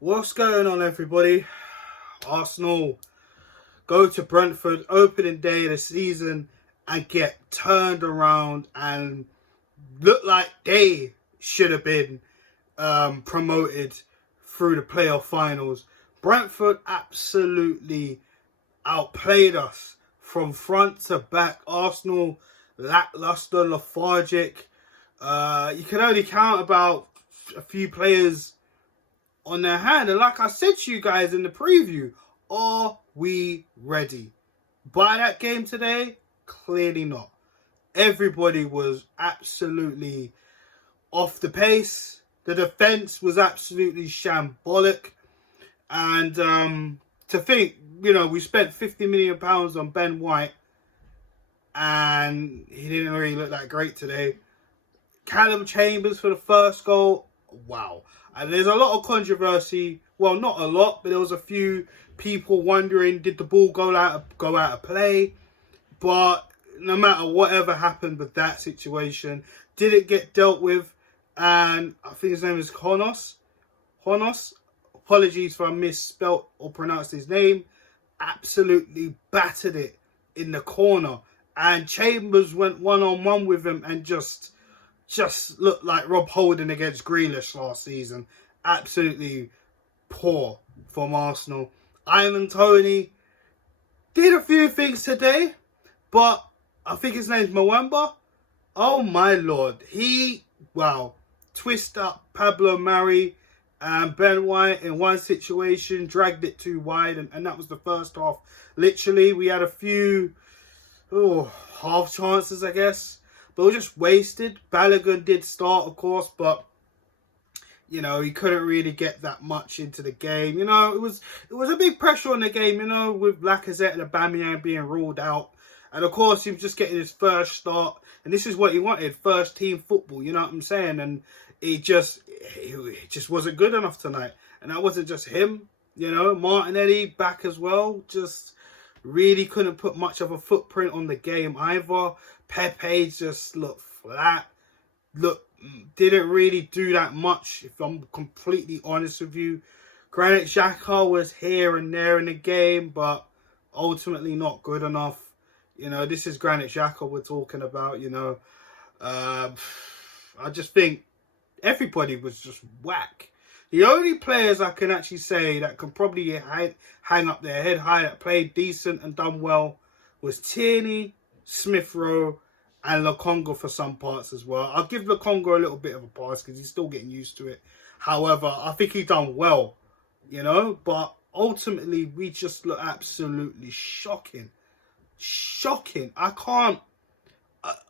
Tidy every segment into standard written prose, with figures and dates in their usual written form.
What's going on, everybody? Arsenal go to Brentford opening day of the season and get turned around and look like they should have been promoted through the playoff finals. Brentford absolutely outplayed us from front to back. Arsenal lackluster, lethargic. You can only count about a few players on their hand. And like I said to you guys in the preview, are we ready? By that game today? Clearly not. Everybody was absolutely off the pace. The defence was absolutely shambolic. And to think, we spent £50 million on Ben White and he didn't really look that great today. Callum Chambers for the first goal. Wow. And there's a lot of controversy. Well, not a lot, but there was a few people wondering, did the ball go out of play? But no matter whatever happened with that situation, did it get dealt with? And I think his name is Honos. Apologies if I misspelt or pronounced his name. Absolutely battered it in the corner. And Chambers went one-on-one with him and just looked like Rob Holding against Grealish last season. Absolutely poor from Arsenal. Ivan Toney did a few things today, but I think his name's Mwamba. Oh my lord. Twist up Pablo Mari and Ben White in one situation, dragged it too wide, and that was the first half. Literally, we had a few half chances, I guess. But we just wasted. Balogun did start, of course, but he couldn't really get that much into the game. It was a big pressure on the game, with Lacazette and Aubameyang being ruled out. And of course, he was just getting his first start. And this is what he wanted, first team football, you know what I'm saying? And he just wasn't good enough tonight. And that wasn't just him, Martinelli back as well. Just really couldn't put much of a footprint on the game either. Pepe just looked flat. Didn't really do that much, if I'm completely honest with you. Granit Xhaka was here and there in the game, but ultimately not good enough. This is Granit Xhaka we're talking about, I just think everybody was just whack. The only players I can actually say that can probably hang up their head high, that played decent and done well, was Tierney, Smith Rowe, and Lokonga for some parts as well. I'll give Lokonga a little bit of a pass because he's still getting used to it. However, I think he done well, but ultimately we just look absolutely shocking. I can't.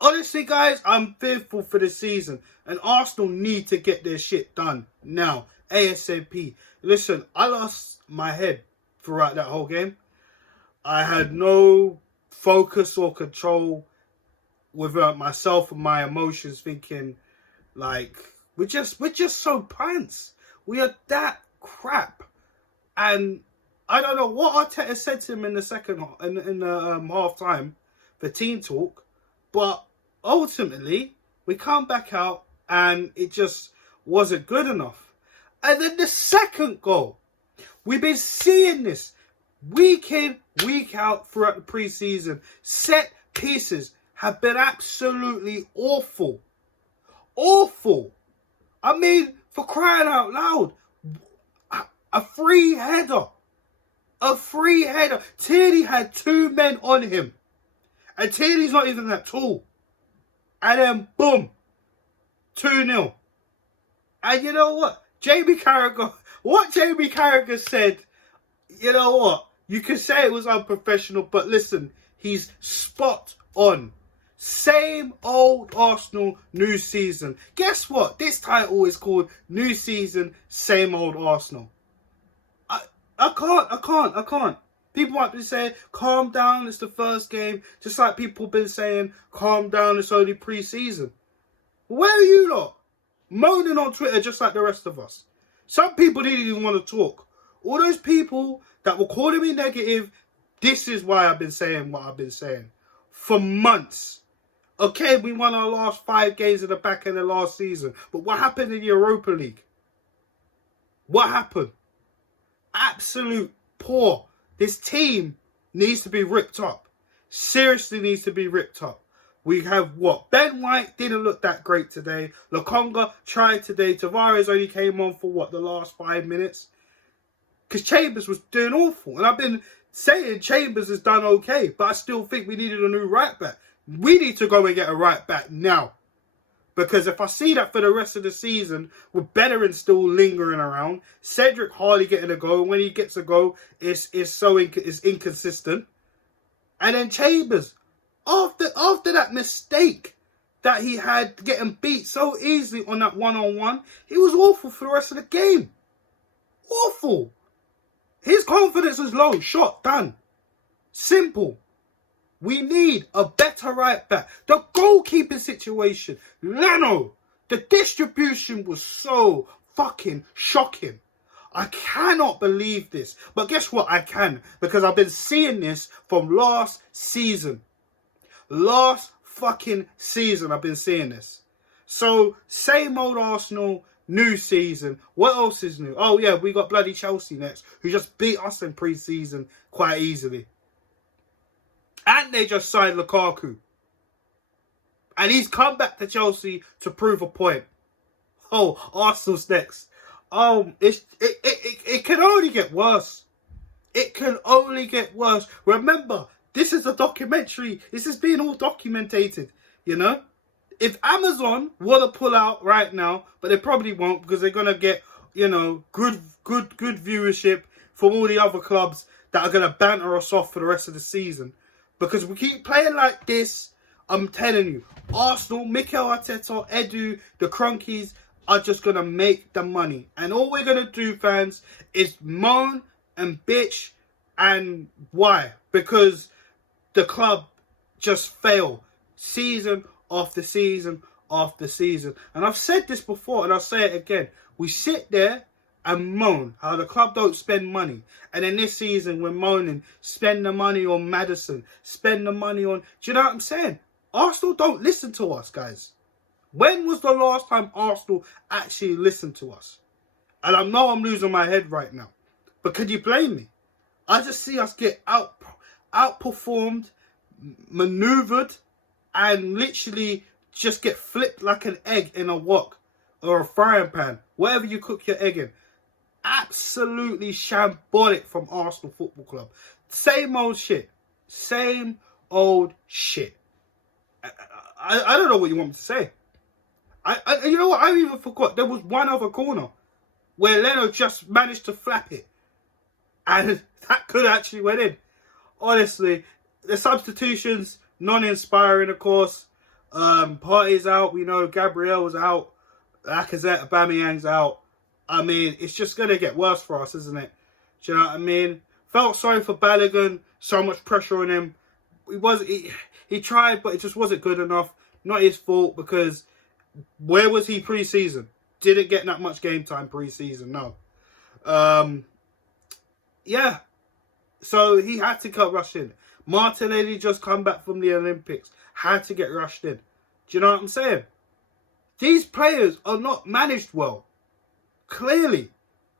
Honestly, guys, I'm fearful for the season, and Arsenal need to get their shit done now, ASAP. Listen, I lost my head throughout that whole game. I had no focus or control with myself and my emotions, thinking like we're just so pants. We are that crap. And I don't know what Arteta said to him in the second in the half time for team talk, but ultimately we come back out and it just wasn't good enough. And then the second goal, we've been seeing this week in, week out throughout the preseason. Set pieces have been absolutely awful. Awful. I mean, for crying out loud, a free header. A free header. Tierney had two men on him. And Tierney's not even that tall. And then, boom, 2-0. And you know what? Jamie Carragher said, you know what? You can say it was unprofessional, but listen, he's spot on. Same old Arsenal, new season. Guess what? This title is called New Season, Same Old Arsenal. I can't. People might be saying, calm down, it's the first game. Just like people have been saying, calm down, it's only pre-season. Where are you lot? Moaning on Twitter just like the rest of us. Some people didn't even want to talk. All those people that were calling me negative, this is why I've been saying what I've been saying. For months. Okay, we won our last 5 games in the back end of last season. But what happened in the Europa League? What happened? Absolute poor. This team needs to be ripped up. Seriously needs to be ripped up. We have what? Ben White didn't look that great today. Lokonga tried today. Tavares only came on for what? The last 5 minutes? Because Chambers was doing awful. And I've been saying Chambers has done okay. But I still think we needed a new right back. We need to go and get a right back now. Because if I see that for the rest of the season, with Bellerin still lingering around, Cedric hardly getting a goal. When he gets a goal, it's inconsistent. And then Chambers, after that mistake that he had getting beat so easily on that one-on-one, he was awful for the rest of the game. Awful. His confidence is low. Shot, done. Simple. We need a better right back. The goalkeeping situation, Leno, the distribution was so fucking shocking. I cannot believe this. But guess what? I can. Because I've been seeing this from last season. Last fucking season I've been seeing this. So, same old Arsenal, new season. What else is new? Oh yeah, we got bloody Chelsea next, who just beat us in pre-season quite easily. And they just signed Lukaku. And he's come back to Chelsea to prove a point. Oh, Arsenal's next. It can only get worse. It can only get worse. Remember, this is a documentary. This is being all documented, you know? If Amazon want to pull out right now, but they probably won't because they're going to get, you know, good viewership from all the other clubs that are going to banter us off for the rest of the season. Because we keep playing like this, I'm telling you, Arsenal, Mikel Arteta, Edu, the Cronkies are just going to make the money. And all we're going to do, fans, is moan and bitch. And why? Because the club just fail season after season after season. And I've said this before and I'll say it again. We sit there and moan how the club don't spend money. And then this season we're moaning, spend the money on Maddison, spend the money on... Do you know what I'm saying? Arsenal don't listen to us, guys. When was the last time Arsenal actually listened to us? And I know I'm losing my head right now. But can you blame me? I just see us get outperformed, manoeuvred, and literally just get flipped like an egg in a wok or a frying pan, whatever you cook your egg in. Absolutely shambolic from Arsenal Football Club. Same old shit. Same old shit. I don't know what you want me to say. You know what? I even forgot. There was one other corner where Leno just managed to flap it. And that could actually went in. Honestly, the substitutions, non-inspiring, of course. Partey's out. We know Gabriel was out. Lacazette, Aubameyang's out. I mean, it's just going to get worse for us, isn't it? Do you know what I mean? Felt sorry for Balogun. So much pressure on him. He tried, but it just wasn't good enough. Not his fault, because where was he pre-season? Didn't get that much game time pre-season, no. Yeah. So he had to get rushed in. Martinelli just come back from the Olympics. Had to get rushed in. Do you know what I'm saying? These players are not managed well. Clearly.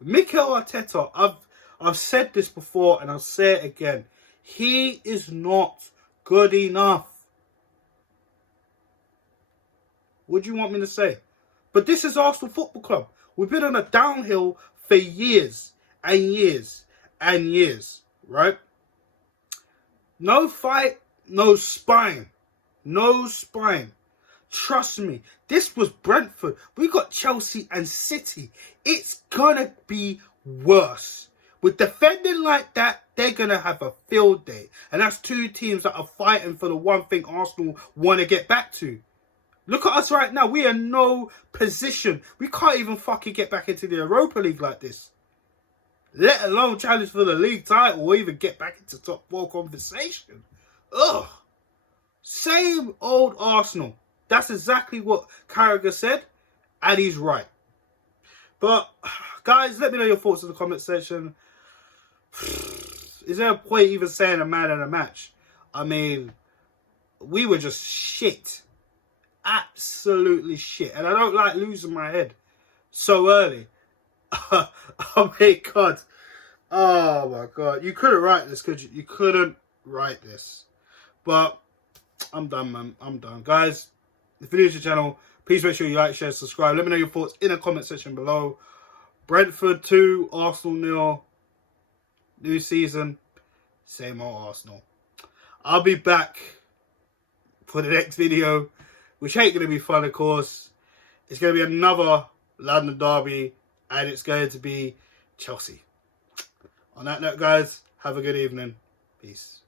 Mikel Arteta, I've said this before and I'll say it again. He is not good enough. What do you want me to say? But this is Arsenal Football Club. We've been on a downhill for years and years and years, right? No fight, no spine. No spine. Trust me, this was Brentford. We got Chelsea and City. It's gonna be worse. With defending like that, they're gonna have a field day. And that's two teams that are fighting for the one thing Arsenal want to get back to. Look at us right now. We are in no position. We can't even fucking get back into the Europa League like this. Let alone challenge for the league title or even get back into top 4 conversation. Ugh. Same old Arsenal. That's exactly what Carragher said. And he's right. But, guys, let me know your thoughts in the comment section. Is there a point even saying a man in a match? I mean, we were just shit. Absolutely shit. And I don't like losing my head so early. Oh my God. Oh my God. You couldn't write this, could you? You couldn't write this. But I'm done, man. I'm done. Guys, if you're new to the channel, please make sure you like, share, subscribe. Let me know your thoughts in the comment section below. Brentford 2, Arsenal 0. New season, same old Arsenal. I'll be back for the next video, which ain't going to be fun, of course. It's going to be another London derby, and it's going to be Chelsea. On that note, guys, have a good evening. Peace.